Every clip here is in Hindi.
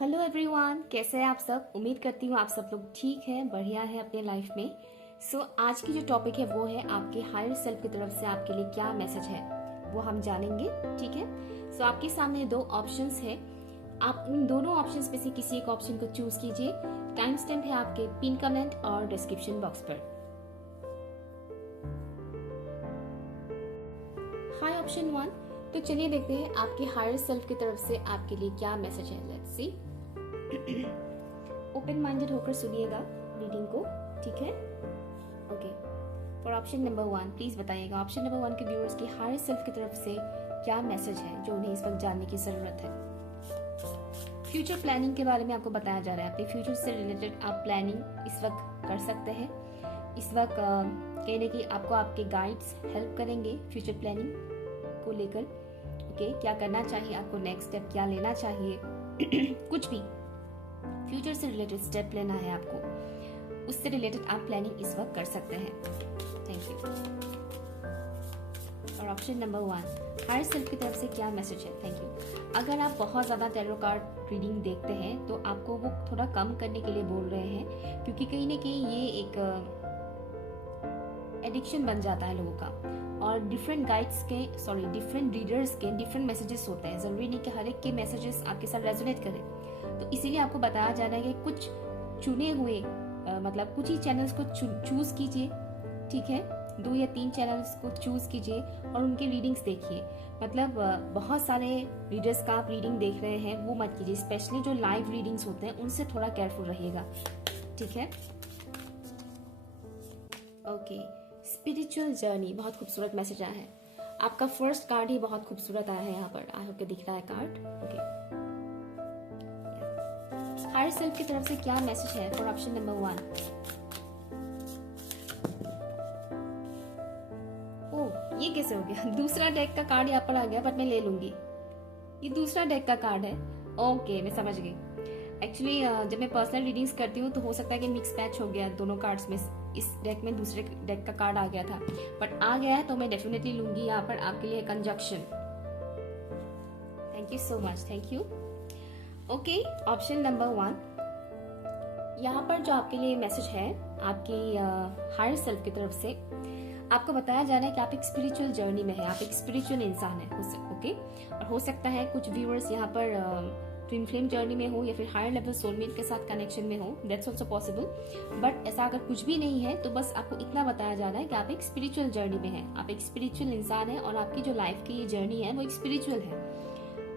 हेलो एवरीवन, कैसे हैं आप सब। उम्मीद करती हूँ आप सब लोग ठीक हैं, बढ़िया है अपने लाइफ में। आज की जो टॉपिक है वो है आपके हायर सेल्फ की तरफ से आपके लिए क्या मैसेज है, वो हम जानेंगे। ठीक है। आपके सामने दो ऑप्शंस है, आप इन दोनों ऑप्शंस में से किसी एक ऑप्शन को चूज कीजिए। टाइम स्टैम्प है आपके पिन कमेंट और डिस्क्रिप्शन बॉक्स पर। High option 1। तो चलिए देखते हैं आपके हायर सेल्फ की तरफ से आपके लिए क्या मैसेज है। Let's see. ओपन माइंडेड होकर सुनिएगा रीडिंग को, ठीक है। Okay. For option number 1 please बताइएगा ऑप्शन नंबर 1 के व्यूअर्स की हायर सेल्फ की तरफ से क्या मैसेज है जो उन्हें इस वक्त जानने की जरूरत है। फ्यूचर प्लानिंग के बारे में आपको बताया जा रहा है। अपने फ्यूचर से रिलेटेड आप प्लानिंग इस वक्त कर सकते हैं। इस वक्त कहने की आपको आपके गाइड्स हेल्प करेंगे फ्यूचर प्लानिंग को लेकर। ओके, क्या करना चाहिए आपको, नेक्स्ट स्टेप क्या लेना चाहिए कुछ भी फ्यूचर से रिलेटेड स्टेप लेना है आपको, उससे रिलेटेड आप प्लानिंग इस वक्त कर सकते हैं। Thank you. और ऑप्शन नंबर 1 हायर सेल्फ की तरफ से क्या मैसेज है। Thank you. अगर आप बहुत ज़्यादा टैरो कार्ड रीडिंग देखते हैं तो आपको वो थोड़ा कम करने के लिए बोल रहे हैं, क्योंकि कहीं ना कहीं ये एक एडिक्शन बन जाता है लोगों का। और डिफरेंट डिफरेंट रीडर्स के डिफरेंट मैसेजेस होते हैं। जरूरी नहीं कि हर एक के मैसेजेस आपके साथ रेजोनेट करें। तो इसीलिए आपको बताया जा रहा है कि कुछ चुने हुए मतलब कुछ ही चैनल्स को चूज कीजिए, ठीक है। 2 या 3 चैनल्स को चूज कीजिए और उनकी रीडिंग्स देखिए। मतलब बहुत सारे रीडर्स का आप रीडिंग देख रहे हैं वो मत कीजिए। स्पेशली जो लाइव रीडिंग्स होते हैं उनसे थोड़ा केयरफुल रहिएगा, ठीक है। ओके। स्पिरिचुअल जर्नी, बहुत खूबसूरत मैसेज आया है। आपका फर्स्ट कार्ड ही बहुत खूबसूरत आया है यहाँ पर। आई होप दिख रहा है कार्ड। ओके। हायर सेल्फ की तरफ से क्या मैसेज है फॉर ऑप्शन नंबर 1। ओह, ये कैसे हो गया दूसरा डेक का कार्ड यहाँ पर आ गया, बट मैं ले लूंगी। ये दूसरा डेक का कार्ड है। ओके, मैं समझ गई। एक्चुअली जब मैं पर्सनल रीडिंग्स करती हूँ तो हो सकता है कि मिक्स मैच हो गया दोनों कार्ड्स में। इस डेक में दूसरे डेक का कार्ड आ गया था, बट आ गया है तो मैं डेफिनेटली लूंगी यहाँ पर आपके लिए conjunction. Thank you so much, thank you. Okay, option number 1 यहाँ पर जो आपके लिए मैसेज है आपकी हायर सेल्फ की तरफ से आपको बताया जा रहा है कि आप एक स्पिरिचुअल जर्नी में है, आप एक स्पिरिचुअल इंसान है। ओके। और हो सकता है कुछ व्यूअर्स यहाँ पर ट्विन फ्लेम जर्नी में हो या फिर हायर लेवल सोलमेट के साथ कनेक्शन में हो, दैट्स ऑल्सो पॉसिबल। बट ऐसा अगर कुछ भी नहीं है तो बस आपको इतना बताया जा रहा है कि आप एक स्पिरिचुअल जर्नी में हैं, आप एक स्पिरिचुअल इंसान है और आपकी जो लाइफ की ये जर्नी है वो एक स्पिरिचुअल है।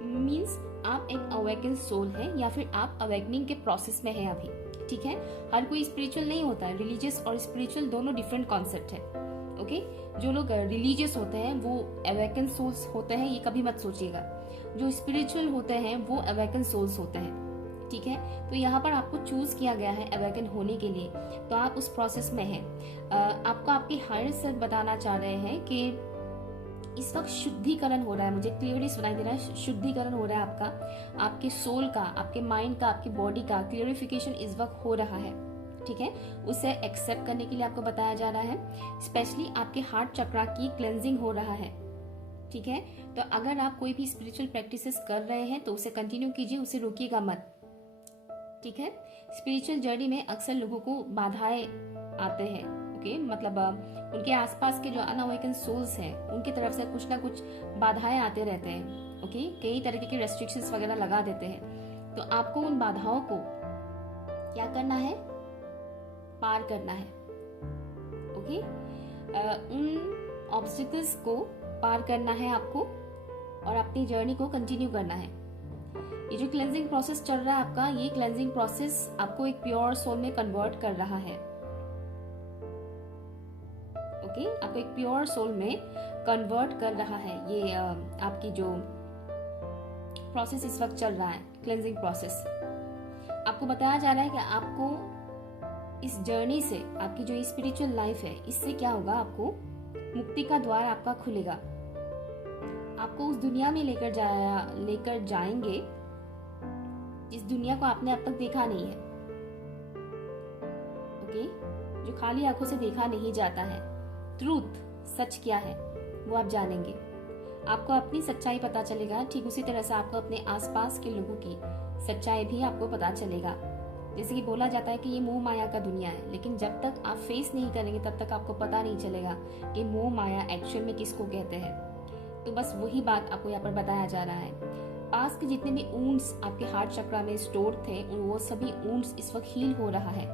मीन्स आप एक अवेकन सोल है या फिर आप अवेकनिंग के प्रोसेस में है अभी, ठीक है। हर कोई स्पिरिचुअल नहीं होता है। रिलीजियस और स्पिरिचुअल दोनों डिफरेंट कॉन्सेप्ट है। ओके। जो लोग रिलीजियस होते हैं वो अवेकन सोल्स होते हैं, ये कभी मत सोचिएगा। जो स्पिरिचुअल होते हैं वो अवेकन सोल्स होते हैं, ठीक है। तो यहाँ पर आपको चूज किया गया है अवेकन होने के लिए, तो आप उस प्रोसेस में हैं। आपको आपके हायर सेल्फ बताना चाह रहे हैं कि इस वक्त शुद्धिकरण हो रहा है। मुझे क्लियरली सुनाई दे रहा है शुद्धिकरण हो रहा है आपका, आपके सोल का, आपके माइंड का, आपकी बॉडी का क्लियरिफिकेशन इस वक्त हो रहा है, ठीक है। उसे एक्सेप्ट करने के लिए आपको बताया जा रहा है। स्पेशली आपके हार्ट चक्रा की क्लेंजिंग हो रहा है, ठीक है। तो अगर आप कोई भी स्पिरिचुअल प्रैक्टिसेस कर रहे हैं तो उसे कंटिन्यू कीजिए, उसे रोकिएगा मत, ठीक है। स्पिरिचुअल जर्नी में अक्सर लोगों को बाधाएं आते हैं। ओके, मतलब उनके आसपास के जो अनअवेकन सोल्स हैं उनकी तरफ से कुछ ना कुछ बाधाएं आते रहते हैं। ओके, कई तरीके के रेस्ट्रिक्शंस वगैरह लगा देते हैं। तो आपको उन बाधाओं को क्या करना है, पार करना है। ओके, उन ऑब्स्टिकल्स को पार करना है आपको और अपनी जर्नी को कंटिन्यू करना है। ये जो क्लेंजिंग प्रोसेस चल रहा है आपका, ये क्लेंजिंग प्रोसेस आपको एक प्योर सोल में कन्वर्ट कर रहा है। ओके, आपको एक प्योर सोल में कन्वर्ट कर रहा है। ये आपकी जो प्रोसेस इस वक्त चल रहा है, क्लेंजिंग प्रोसेस, आपको बताया जा रहा है कि आपको इस जर्नी से, आपकी जो स्पिरिचुअल लाइफ है, इससे क्या होगा, आपको मुक्ति का द्वार आपका खुलेगा। आपको उस दुनिया में लेकर जाएंगे जिस दुनिया को आपने अब तक देखा नहीं है। ओके, जो खाली आंखों से देखा नहीं जाता है। ट्रूथ, सच क्या है वो आप जानेंगे। आपको अपनी सच्चाई पता चलेगा, ठीक उसी तरह से आपको अपने आसपास के लोगों की सच्चाई भी आपको पता चलेगा। जैसे कि बोला जाता है कि ये मोह माया का दुनिया है, लेकिन जब तक आप फेस नहीं करेंगे तब तक आपको पता नहीं चलेगा कि मोह माया एक्चुअल में किसको कहते हैं। तो बस वही बात आपको यहाँ पर बताया जा रहा है। पास के जितने भी ऊंड्स आपके हार्ट चक्रा में स्टोर थे, वो सभी ऊंड्स इस वक्त हील हो रहा है।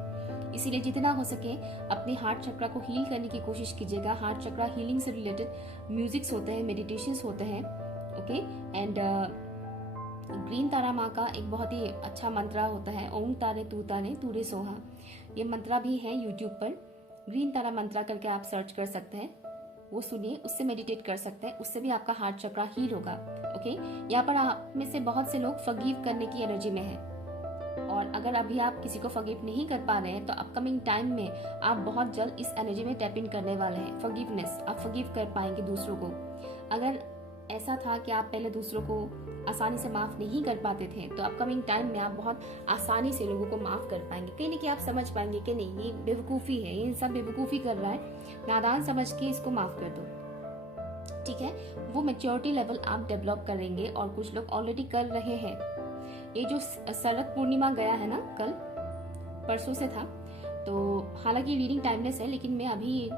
इसीलिए जितना हो सके अपने हार्ट चक्रा को हील करने की कोशिश कीजिएगा। हार्ट चक्रा हीलिंग से रिलेटेड म्यूजिक्स होते हैं, मेडिटेशंस होते हैं, ओके। एंड ग्रीन तारा माँ का एक बहुत ही अच्छा मंत्रा होता है, ओम तारे तूरे सोहा। ये मंत्रा भी है यूट्यूब पर, ग्रीन तारा मंत्रा करके आप सर्च कर सकते हैं, वो सुनिए, उससे मेडिटेट कर सकते हैं, उससे भी आपका हार्ट चक्रा हील होगा, ओके। यहाँ पर आप में से बहुत से लोग फॉरगिव करने की एनर्जी में हैं, और अगर अभी आप किसी को फॉरगिव नहीं कर पा रहे हैं तो अपकमिंग टाइम में आप बहुत जल्द इस एनर्जी में टैप इन करने वाले हैं। फॉरगिवनेस, आप फॉरगिव कर पाएंगे दूसरों को। अगर ऐसा था कि आप पहले दूसरों को आसानी से माफ नहीं कर पाते थे, तो अपकमिंग टाइम में आप बहुत आसानी से लोगों को माफ कर पाएंगे। कहीं ना कहीं आप समझ पाएंगे कि नहीं, ये बेवकूफ़ी है, ये सब बेवकूफ़ी कर रहा है, नादान समझ के इसको माफ कर दो, ठीक है। वो मैच्योरिटी लेवल आप डेवलप करेंगे, और कुछ लोग ऑलरेडी कर रहे हैं। ये जो शरद पूर्णिमा गया है ना, कल परसों से था, तो हालांकि रीडिंग टाइमलेस है, लेकिन मैं अभी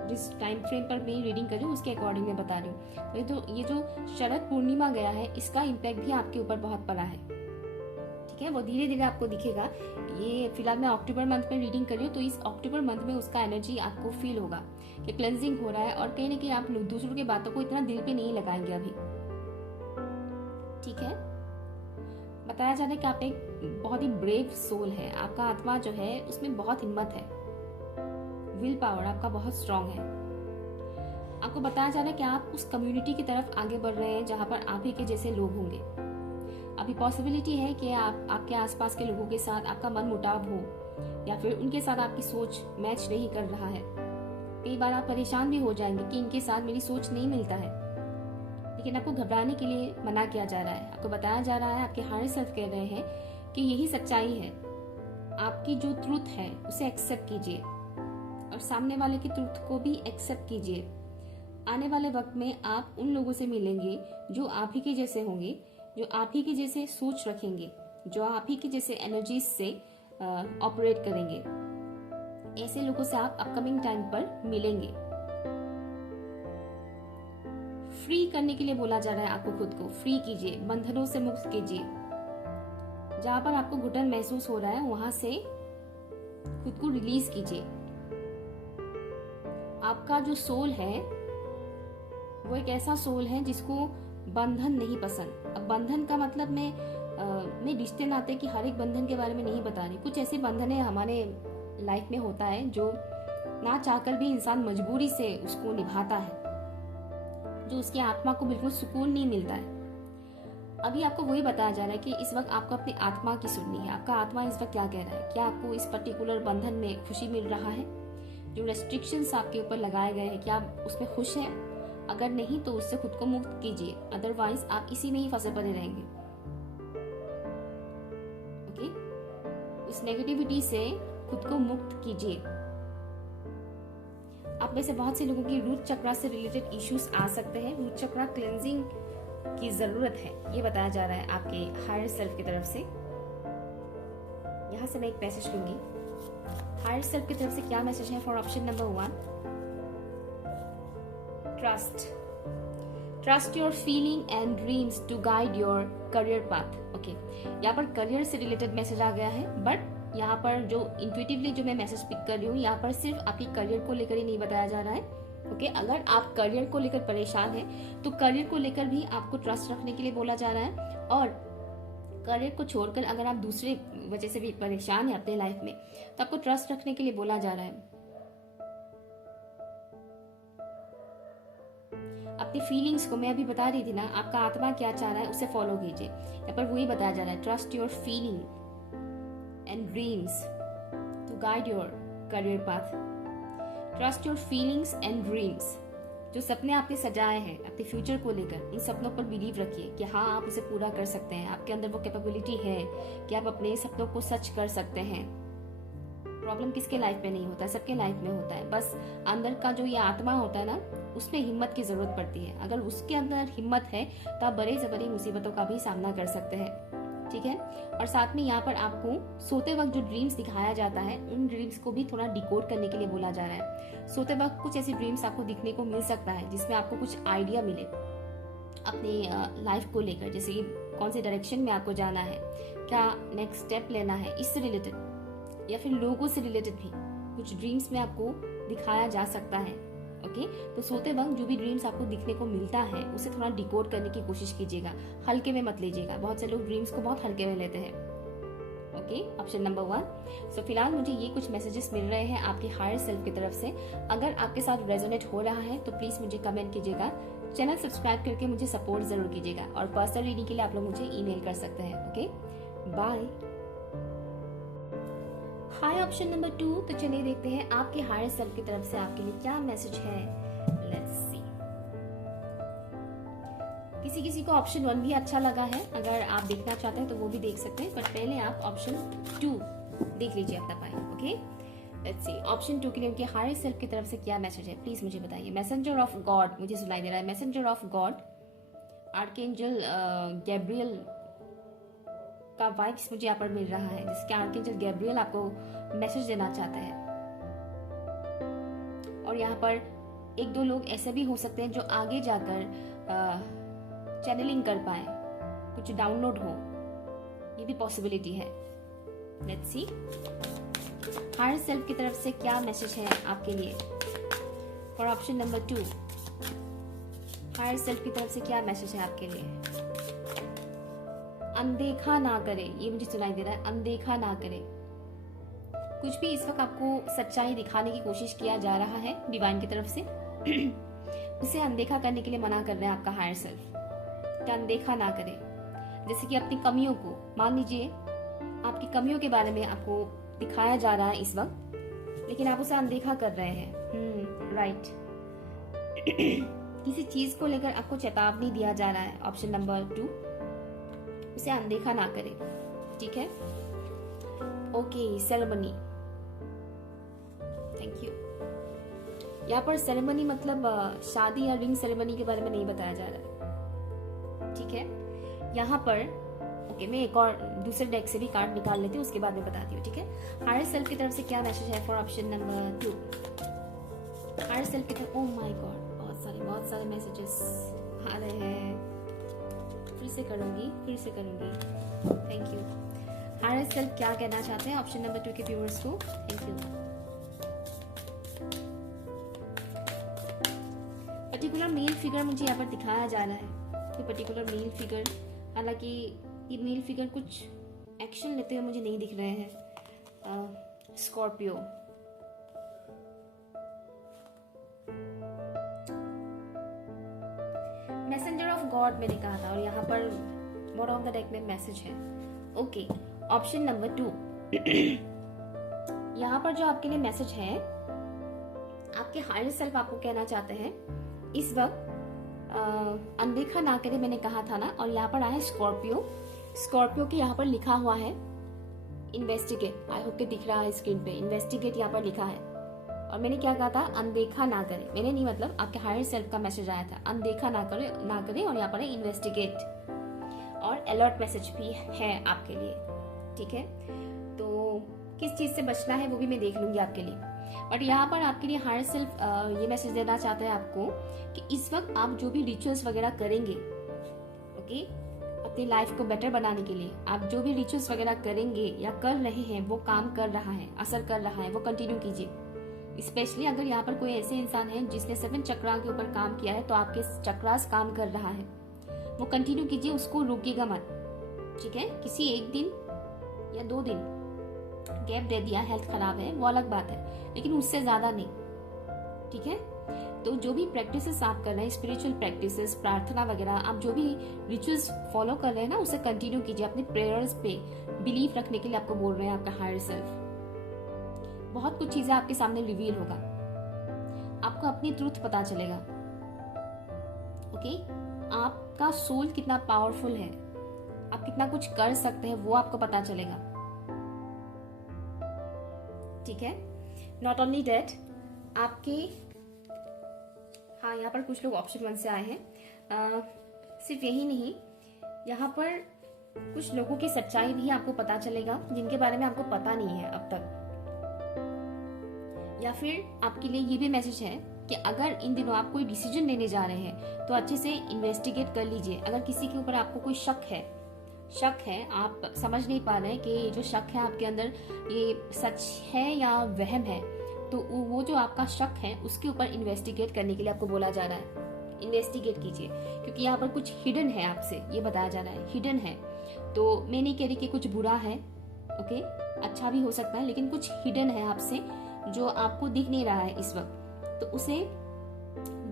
जिस टाइम फ्रेम पर मैं रीडिंग कर रही हूँ उसके अकॉर्डिंग मैं बता रही हूँ। तो ये जो शरद पूर्णिमा गया है, इसका इम्पैक्ट भी आपके ऊपर बहुत पड़ा है, ठीक है। वो धीरे धीरे आपको दिखेगा। ये फिलहाल मैं अक्टूबर मंथ में रीडिंग कर रही हूँ, तो इस अक्टूबर मंथ में उसका एनर्जी आपको फील होगा कि क्लेंजिंग हो रहा है, और कहीं ना कहीं आप दूसरों की बातों को इतना दिल पे नहीं लगाएंगे अभी, ठीक है। बताया जा रहा है कि आप एक बहुत ही ब्रेव सोल है, आपका आत्मा जो है उसमें बहुत हिम्मत है, विल पावर आपका बहुत स्ट्रांग है। आपको बताया जा रहा है कि आप उस कम्युनिटी की तरफ आगे बढ़ रहे हैं जहां पर आप ही के जैसे लोग होंगे। अभी पॉसिबिलिटी है कि आपके आसपास के लोगों के साथ आपका मन मुटाव हो, या फिर उनके साथ आपकी सोच मैच नहीं कर रहा है। कई बार आप परेशान भी हो जाएंगे कि इनके साथ मेरी सोच नहीं मिलता है, लेकिन आपको घबराने के लिए मना किया जा रहा है। आपको बताया जा रहा है, आपके हायर सेल्फ कह रहे हैं कि यही सच्चाई है, आपकी जो ट्रूथ है उसे एक्सेप्ट कीजिए, और सामने वाले की ट्रूथ को भी एक्सेप्ट कीजिए। आने वाले वक्त में आप उन लोगों से मिलेंगे जो आप ही के जैसे होंगे, जो आप ही के जैसे सोच रखेंगे, जो आप ही के जैसे एनर्जीज से ऑपरेट करेंगे। ऐसे लोगों से आप अपकमिंग टाइम पर मिलेंगे। फ्री करने के लिए बोला जा रहा है, आपको खुद को फ्री कीजिए, बंधनों से मुक्त कीजिए। जहां पर आपको घुटन महसूस हो रहा है वहां से खुद को रिलीज कीजिए। आपका जो सोल है वो एक ऐसा सोल है जिसको बंधन नहीं पसंद। अब बंधन का मतलब मैं रिश्ते नाते की हर एक बंधन के बारे में नहीं बता रही। कुछ ऐसे बंधन है हमारे लाइफ में होता है जो ना चाहकर भी इंसान मजबूरी से उसको निभाता है, जो उसकी आत्मा को बिल्कुल सुकून नहीं मिलता है। अभी आपको वही बताया जा रहा है कि इस वक्त आपको अपनी आत्मा की सुननी है। आपका आत्मा इस वक्त क्या कह रहा है? क्या आपको इस पर्टिकुलर बंधन में खुशी मिल रहा है? जो रेस्ट्रिक्शंस आपके ऊपर लगाए गए हैं, क्या आप उसमें खुश हैं? अगर नहीं तो उससे खुद को मुक्त कीजिए, अदरवाइज आप इसी में ही फंसे पड़े रहेंगे। ओके, उस नेगेटिविटी से खुद को मुक्त कीजिए। आप में से बहुत से लोगों की रूट चक्रा से रिलेटेड इश्यूज आ सकते हैं। रूट चक्रा क्लेंजिंग की जरूरत है, ये बताया जा रहा है आपके हायर सेल्फ की तरफ से। यहां से मैं एक मैसेज लूंगी हायर सेल्फ की तरफ से। क्या मैसेज है for option number 1? Trust your feeling and dreams to guide your career path. Okay, यहाँ पर करियर से रिलेटेड मैसेज आ गया है, बट यहाँ पर जो इंट्यूटिवली जो मैं मैसेज पिक कर रही हूँ, यहाँ पर सिर्फ आपकी करियर को लेकर ही नहीं बताया जा रहा है। ओके, अगर आप करियर को लेकर परेशान हैं तो करियर को लेकर भी आपको ट्रस्ट रखने के लिए बोला जा रहा है। और करियर को छोड़कर अगर आप दूसरे वजह से भी परेशान हैं अपने लाइफ में, तो आपको ट्रस्ट रखने के लिए बोला जा रहा है। अपनी फीलिंग्स को, मैं अभी बता रही थी ना, आपका आत्मा क्या चाह रहा है उसे फॉलो कीजिए। यहाँ पर वही बताया जा रहा है, trust your feeling and dreams to guide your career path. Trust your feelings and dreams. जो सपने आपने सजाए हैं अपने फ्यूचर को लेकर, इन सपनों पर बिलीव रखिए कि हाँ, आप उसे पूरा कर सकते हैं। आपके अंदर वो कैपेबिलिटी है कि आप अपने सपनों को सच कर सकते हैं। प्रॉब्लम किसके लाइफ में नहीं होता है, सबके लाइफ में होता है। बस अंदर का जो ये आत्मा होता है ना, उसमें हिम्मत की जरूरत पड़ती है। अगर उसके अंदर हिम्मत है तो आप बड़े से बड़ी मुसीबतों का भी सामना कर सकते हैं, ठीक है। और साथ में यहाँ पर आपको सोते वक्त जो ड्रीम्स दिखाया जाता है, उन ड्रीम्स को भी थोड़ा डिकोड करने के लिए बोला जा रहा है। सोते वक्त कुछ ऐसी ड्रीम्स आपको दिखने को मिल सकता है जिसमें आपको कुछ आइडिया मिले अपनी लाइफ को लेकर, जैसे कि कौन से डायरेक्शन में आपको जाना है, क्या नेक्स्ट स्टेप लेना है, इससे रिलेटेड या फिर लोगों से रिलेटेड भी कुछ ड्रीम्स में आपको दिखाया जा सकता है। ओके, तो सोते वक्त जो भी ड्रीम्स आपको दिखने को मिलता है उसे थोड़ा डिकोड करने की कोशिश कीजिएगा, हल्के में मत लीजिएगा। बहुत से लोग ड्रीम्स को बहुत हल्के में लेते हैं। Okay, option number 1। सो फिलहाल मुझे ये कुछ मैसेजेस मिल रहे हैं आपके हायर सेल्फ की तरफ से। अगर आपके साथ रेजोनेट हो रहा है तो प्लीज मुझे कमेंट कीजिएगा, चैनल सब्सक्राइब करके मुझे सपोर्ट जरूर कीजिएगा, और पर्सनल रीडिंग के लिए आप लोग मुझे ईमेल कर सकते हैं। Okay, bye. Hi option number 2। तो चलिए देखते हैं आपके हायर सेल्फ की तरफ से आपके लिए क्या मैसेज है। Let's see. किसी किसी को ऑप्शन 1 भी अच्छा लगा है, अगर आप देखना चाहते हैं तो वो भी देख सकते हैं, बट पहले आप ऑप्शन 2 देख लीजिए अपना पाए। ओके, लेट्स सी ऑप्शन 2 के लिए उनके हायर सेल्फ की तरफ से क्या मैसेज है, प्लीज मुझे बताइए। मैसेंजर ऑफ गॉड मुझे सुनाई दे रहा है, messenger of God, archangel Gabriel का वाइब्स मुझे यहाँ पर मिल रहा है, जिसके आर्कएंजल गैब्रियल आपको मैसेज देना चाहते हैं। और यहाँ पर 1-2 लोग ऐसे भी हो सकते हैं जो आगे जाकर चैनलिंग कर पाए, कुछ डाउनलोड हो, ये भी पॉसिबिलिटी है। लेट्स सी हायर सेल्फ की तरफ से क्या मैसेज है आपके लिए for option number 2। Higher self की तरफ से क्या मैसेज है आपके लिए। अनदेखा ना करे, ये मुझे सुनाई दे रहा है, अनदेखा ना करे। कुछ भी इस वक्त आपको सच्चाई दिखाने की कोशिश किया जा रहा है डिवाइन की तरफ से, उसे अनदेखा करने के लिए मना कर रहे हैं आपका हायर सेल्फ, कि अनदेखा ना करे। जैसे कि अपनी कमियों को, मान लीजिए आपकी कमियों के बारे में आपको दिखाया जा रहा है इस वक्त, लेकिन आप उसे अनदेखा कर रहे हैं। राइट। किसी चीज को लेकर आपको चेतावनी दिया जा रहा है, ऑप्शन नंबर 2, उसे अनदेखा ना करे, ठीक है। Okay, ceremony, thank you. यहाँ पर सेरेमनी मतलब शादी या रिंग सेरेमनी के बारे में नहीं बताया जा रहा है, ठीक है। यहाँ पर ओके, मैं एक और दूसरे डेक से भी कार्ड निकाल लेती हूँ, उसके बाद में बताती हूँ, ठीक है। हायर सेल्फ की तरफ से क्या मैसेज है for option number 2। Higher self की तरफ, ओह माय गॉड, बहुत सारे मैसेजेस आ रहे हैं। फिर से करूंगी। Thank you. हायर सेल्फ क्या कहना चाहते हैं ऑप्शन नंबर 2 के व्यूअर्स को। Thank you. Particular male figure मुझे यहाँ पर दिखाया जा रहा है, कोई पर्टिकुलर मेल फिगर, हालांकि ये मेल फिगर कुछ एक्शन लेते हुए मुझे नहीं दिख रहे हैं। स्कॉर्पियो, मैसेंजर ऑफ गॉड मैंने कहा था, और यहाँ पर बॉटम ऑफ द डेक में मैसेज है। Okay, option number 2। यहाँ पर जो आपके लिए मैसेज है, आपके हायर सेल्फ आपको कहना चाहते हैं इस वक्त अनदेखा ना करे, मैंने कहा था ना। और यहाँ पर आया स्कॉर्पियो, स्कॉर्पियो के यहाँ पर लिखा हुआ है इन्वेस्टिगेट। आई होप के दिख रहा है स्क्रीन पे, इन्वेस्टिगेट यहाँ पर लिखा है। और मैंने क्या कहा था, अनदेखा ना करे, मैंने नहीं, मतलब आपके हायर सेल्फ का मैसेज आया था, अनदेखा ना करे, और यहाँ पर है इन्वेस्टिगेट, और अलर्ट मैसेज भी है आपके लिए, ठीक है। तो किस चीज से बचना है वो भी मैं देख लूंगी आपके लिए। बट यहाँ पर आपके लिए हायर सेल्फ ये मैसेज देना चाहता है आपको कि इस वक्त आप जो भी रिचुअल्स वगैरह करेंगे, ओके, अपनी लाइफ को बेटर बनाने के लिए आप जो भी रिचुअल्स वगैरह करेंगे या कर रहे हैं, वो काम कर रहा है, असर कर रहा है, वो कंटिन्यू कीजिए। स्पेशली अगर यहाँ पर कोई ऐसे इंसान है जिसने 7 चक्रा के ऊपर काम किया है, तो आपके चक्रास काम कर रहा है, वो कंटिन्यू कीजिए, उसको रोकिएगा मत, ठीक है। किसी एक दिन या 2 दिन गैप दे दिया, हेल्थ खराब है, वो अलग बात है, लेकिन उससे ज्यादा नहीं, ठीक है। तो जो भी प्रैक्टिसेस आप कर रहे हैं, स्पिरिचुअल प्रैक्टिसेस, प्रार्थना वगैरह, आप जो भी रिचुअल्स फॉलो कर रहे हैं ना, उसे कंटिन्यू कीजिए। अपने प्रेयर्स पे बिलीव रखने के लिए आपको बोल रहे हैं आपका हायर सेल्फ। बहुत कुछ चीजें आपके सामने रिवील होगा, आपको अपनी ट्रूथ पता चलेगा, ओके। आपका सोल कितना पावरफुल है, आप कितना कुछ कर सकते हैं, वो आपको पता चलेगा, ठीक है। नॉट ओनली डेट, आपके, हाँ यहाँ पर कुछ लोग ऑप्शन 1 से आए हैं। सिर्फ यही नहीं, यहाँ पर कुछ लोगों की सच्चाई भी आपको पता चलेगा जिनके बारे में आपको पता नहीं है अब तक। या फिर आपके लिए ये भी मैसेज है कि अगर इन दिनों आप कोई डिसीजन लेने जा रहे हैं तो अच्छे से इन्वेस्टिगेट कर लीजिए। अगर किसी के ऊपर आपको कोई शक है, आप समझ नहीं पा रहे हैं कि ये जो शक है आपके अंदर ये सच है या वहम है, तो वो जो आपका शक है उसके ऊपर इन्वेस्टिगेट करने के लिए आपको बोला जा रहा है। इन्वेस्टिगेट कीजिए, क्योंकि यहाँ पर कुछ हिडन है, आपसे ये बताया जा रहा है हिडन है। तो मैं नहीं कह रही कि कुछ बुरा है, ओके, अच्छा भी हो सकता है, लेकिन कुछ हिडन है आपसे जो आपको दिख नहीं रहा है इस वक्त। तो उसे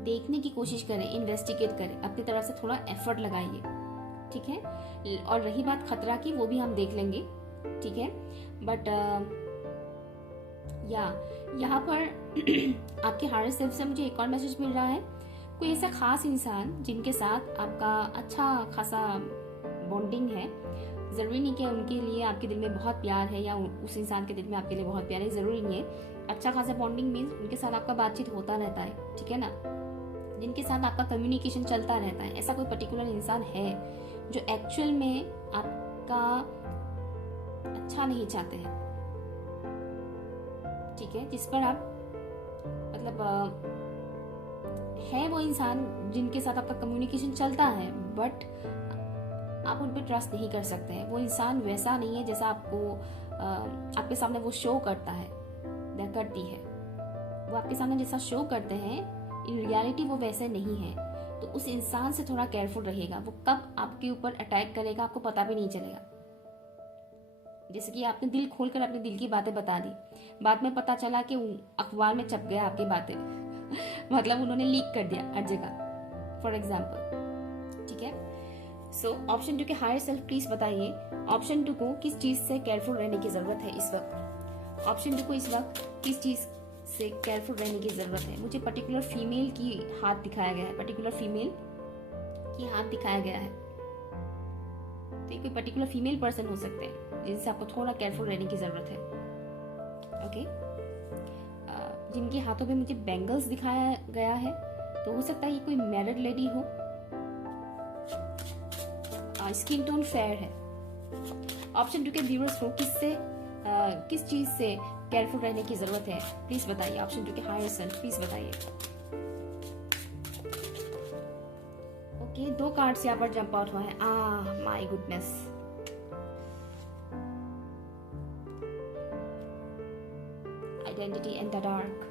देखने की कोशिश करें, इन्वेस्टिगेट करें, अपनी तरफ से थोड़ा एफर्ट लगाइए, ठीक है। और रही बात खतरा की, वो भी हम देख लेंगे, ठीक है। बट यहाँ पर आपके हायर सेल्फ से मुझे एक और मैसेज मिल रहा है। कोई ऐसा खास इंसान जिनके साथ आपका अच्छा खासा बॉन्डिंग है, जरूरी नहीं कि उनके लिए आपके दिल में बहुत प्यार है या उस इंसान के दिल में आपके लिए बहुत प्यार है, जरूरी नहीं है। अच्छा खासा बॉन्डिंग मीन्स उनके साथ आपका बातचीत होता रहता है, ठीक है ना, जिनके साथ आपका कम्युनिकेशन चलता रहता है। ऐसा कोई पर्टिकुलर इंसान है जो एक्चुअल में आपका अच्छा नहीं चाहते हैं, ठीक है, जिस पर आप मतलब है वो इंसान जिनके साथ आपका कम्युनिकेशन चलता है, बट आप उन पर ट्रस्ट नहीं कर सकते हैं। वो इंसान वैसा नहीं है जैसा आपके सामने वो शो करता है या करती है। वो आपके सामने जैसा शो करते हैं, इन रियलिटी वो वैसे नहीं है। तो उस इंसान से थोड़ा केयरफुल रहिएगा। वो कब आपके ऊपर अटैक करेगा आपको पता भी नहीं चलेगा। जैसे कि आपने दिल खोलकर अपने दिल की बातें बता दी, बाद में पता चला कि अखबार में छप गया आपकी बातें मतलब उन्होंने लीक कर दिया हर जगह, फॉर एग्जाम्पल, ठीक है। सो ऑप्शन 2 के हायर सेल्फ प्लीज बताइए, ऑप्शन 2 को किस चीज से केयरफुल रहने की जरूरत है इस वक्त। ऑप्शन 2 को इस वक्त किस चीज से केयरफुल रहने की जरूरत है। मुझे पर्टिकुलर फीमेल की हाथ दिखाया गया है, पर्टिकुलर फीमेल की हाथ दिखाया गया है। तो ये कोई पर्टिकुलर फीमेल पर्सन हो सकते हैं जिनसे आपको थोड़ा केयरफुल रहने की जरूरत है, ओके। जिनके हाथों पे मुझे बैंगल्स दिखाया गया है, तो हो सकता है ये कोई मैरिड लेडी हो। स्किन टोन फेयर है। ऑप्शन 2 के व्यूअर्स को किस चीज से केयरफुल रहने की जरूरत है प्लीज बताइए। ऑप्शन 2 के हायर सेल्फ प्लीज बताइए। ओके, 2 कार्ड्स यहाँ पर जंप आउट हुआ है। My goodness, identity in the dark.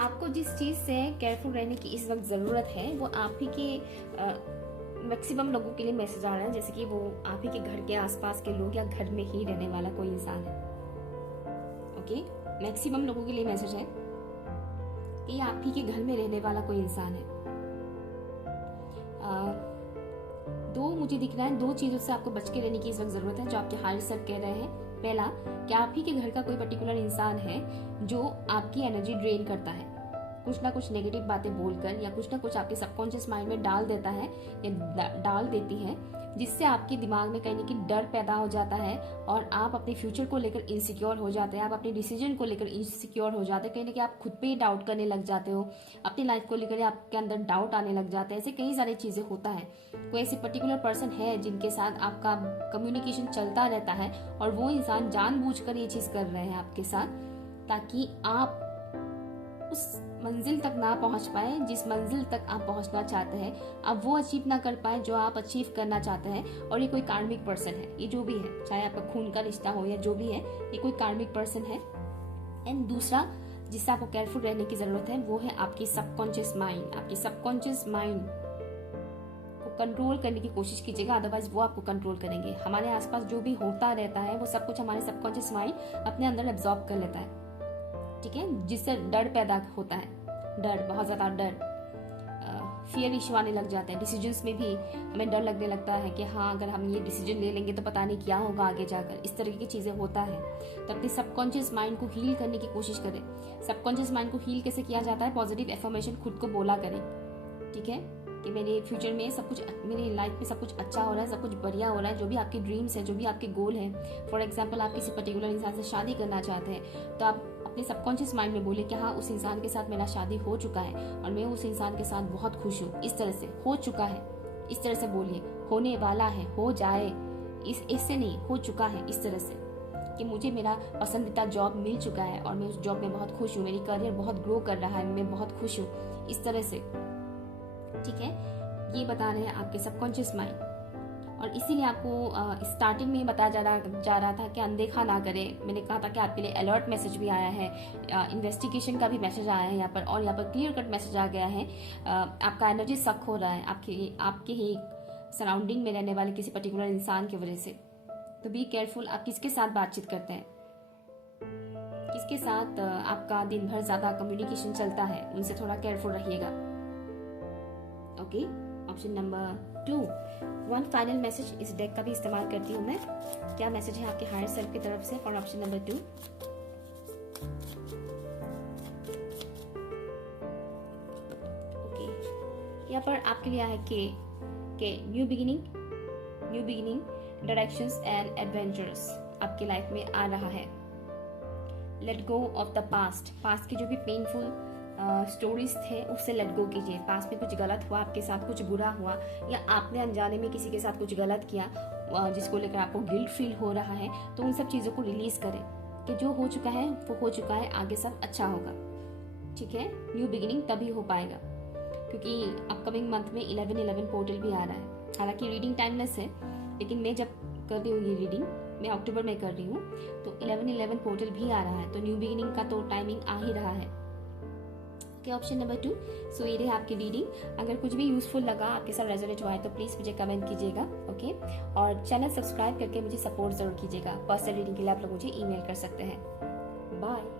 आपको जिस चीज से केयरफुल रहने की इस वक्त जरूरत है वो आप ही के मैक्सिमम लोगों के लिए मैसेज आ रहा है, जैसे कि वो आप ही के घर के आसपास के लोग या घर में ही रहने वाला कोई इंसान है, ओके। मैक्सिमम लोगों के लिए मैसेज है कि आप ही के घर में रहने वाला कोई इंसान है। दो मुझे दिख रहा है, 2 चीजों से आपको बच के रहने की इस वक्त जरूरत है जो आपके हायर सेल्फ कह रहे हैं। पहला, कि आप ही के घर का कोई पर्टिकुलर इंसान है जो आपकी एनर्जी ड्रेन करता है, कुछ ना कुछ नेगेटिव बातें बोलकर या कुछ ना कुछ आपके सबकॉन्शियस माइंड में डाल देता है या डाल देती है, जिससे आपके दिमाग में कहीं ना कहीं डर पैदा हो जाता है और आप अपने फ्यूचर को लेकर इनसिक्योर हो जाते हैं, आप अपने डिसीजन को लेकर इनसिक्योर हो जाते हैं, कहीं ना कहीं आप खुद पे ही डाउट करने लग जाते हो, अपनी लाइफ को लेकर आपके अंदर डाउट आने लग जाते हैं। ऐसे कई सारी चीजें होता है। कोई ऐसी पर्टिकुलर पर्सन है जिनके साथ आपका कम्युनिकेशन चलता रहता है और वो इंसान जानबूझकर ये चीज कर रहे हैं आपके साथ, ताकि आप उस मंजिल तक ना पहुंच पाए जिस मंजिल तक आप पहुंचना चाहते हैं, आप वो अचीव ना कर पाए जो आप अचीव करना चाहते हैं। और ये कोई कार्मिक पर्सन है, ये जो भी है, चाहे आपका खून का रिश्ता हो या जो भी है, ये कोई कार्मिक पर्सन है। एंड दूसरा जिससे आपको केयरफुल रहने की जरूरत है वो है आपकी सबकॉन्शियस माइंड। आपकी सबकॉन्शियस माइंड को कंट्रोल करने की कोशिश कीजिएगा, अदरवाइज वो आपको कंट्रोल करेंगे। हमारे आसपास जो भी होता रहता है वो सब कुछ हमारे सबकॉन्शियस माइंड अपने अंदर एब्जॉर्ब कर लेता है, ठीक है, जिससे डर पैदा होता है, डर, बहुत ज्यादा डर, फियर इशू आने लग जाते हैं। डिसीजंस में भी हमें डर लगने लगता है कि हाँ अगर हम ये डिसीजन ले लेंगे तो पता नहीं क्या होगा आगे जाकर, इस तरह की चीजें होता है। तो अपने सबकॉन्शियस माइंड को हील करने की कोशिश करें। सबकॉन्शियस माइंड को हील कैसे किया जाता है? पॉजिटिव एफर्मेशन खुद को बोला करें, ठीक है। कि मेरे फ्यूचर में सब कुछ, मेरी लाइफ में सब कुछ अच्छा हो रहा है, सब कुछ बढ़िया हो रहा है। जो भी आपके ड्रीम्स हैं, जो भी आपके गोल हैं, फॉर एग्जांपल आप किसी पर्टिकुलर इंसान से शादी करना चाहते हैं, तो आप अपने सबकॉन्शियस माइंड में बोले कि हाँ, उस इंसान के साथ मेरा शादी हो चुका है और मैं उस इंसान के साथ बहुत खुश हूँ। इस तरह से, हो चुका है, इस तरह से बोलिए। होने वाला है, हो जाए, इससे नहीं, हो चुका है, इस तरह से कि मुझे मेरा पसंदीदा जॉब मिल चुका है और मैं उस जॉब में बहुत खुश हूँ, मेरी करियर बहुत ग्रो कर रहा है, मैं बहुत खुश हूँ, इस तरह से। ठीक है, ये बता रहे हैं आपके सबकॉन्शियस माइंड। और इसीलिए आपको स्टार्टिंग में ही बताया जा रहा था कि अनदेखा ना करें। मैंने कहा था कि आपके लिए अलर्ट मैसेज भी आया है, इन्वेस्टिगेशन का भी मैसेज आया है यहाँ पर, और यहाँ पर क्लियर कट मैसेज आ गया है। आपका एनर्जी सक हो रहा है आपके ही सराउंडिंग में रहने वाले किसी पर्टिकुलर इंसान की वजह से। तो बी केयरफुल, आप किसके साथ बातचीत करते हैं, किसके साथ आपका दिन भर ज्यादा कम्युनिकेशन चलता है, उनसे थोड़ा केयरफुल रहिएगा। Okay, option number 2। One final message, इस डेक का भी इस्तेमाल करती हूँ मैं। क्या मैसेज है आपके हायर सेल्फ की तरफ से फॉर ऑप्शन नंबर 2? ओके, यहाँ पर आपके लिए है के new beginning, directions and adventures आपके लाइफ में आ रहा है। Let go of the past की जो भी पेनफुल स्टोरीज थे उससे लेट गो कीजिए। पास्ट में कुछ गलत हुआ आपके साथ, कुछ बुरा हुआ, या आपने अनजाने में किसी के साथ कुछ गलत किया जिसको लेकर आपको गिल्ट फील हो रहा है, तो उन सब चीज़ों को रिलीज करें कि जो हो चुका है वो हो चुका है, आगे सब अच्छा होगा। ठीक है, न्यू बिगिनिंग तभी हो पाएगा क्योंकि अपकमिंग मंथ में 11/11 पोर्टल भी आ रहा है। हालांकि रीडिंग टाइमलेस है, लेकिन मैं जब कर रही हूँ ये रीडिंग, मैं अक्टूबर में कर रही हूँ, तो 11/11 पोर्टल भी आ रहा है, तो न्यू बिगिनिंग का तो टाइमिंग आ ही रहा है। Okay, option number 2। सो ये रही आपकी रीडिंग। अगर कुछ भी यूजफुल लगा, आपके साथ रेजोनेट हुआ है, तो प्लीज मुझे कमेंट कीजिएगा। ओके, और चैनल सब्सक्राइब करके मुझे सपोर्ट जरूर कीजिएगा। पर्सनल रीडिंग के लिए आप लोग मुझे ईमेल कर सकते हैं। बाय।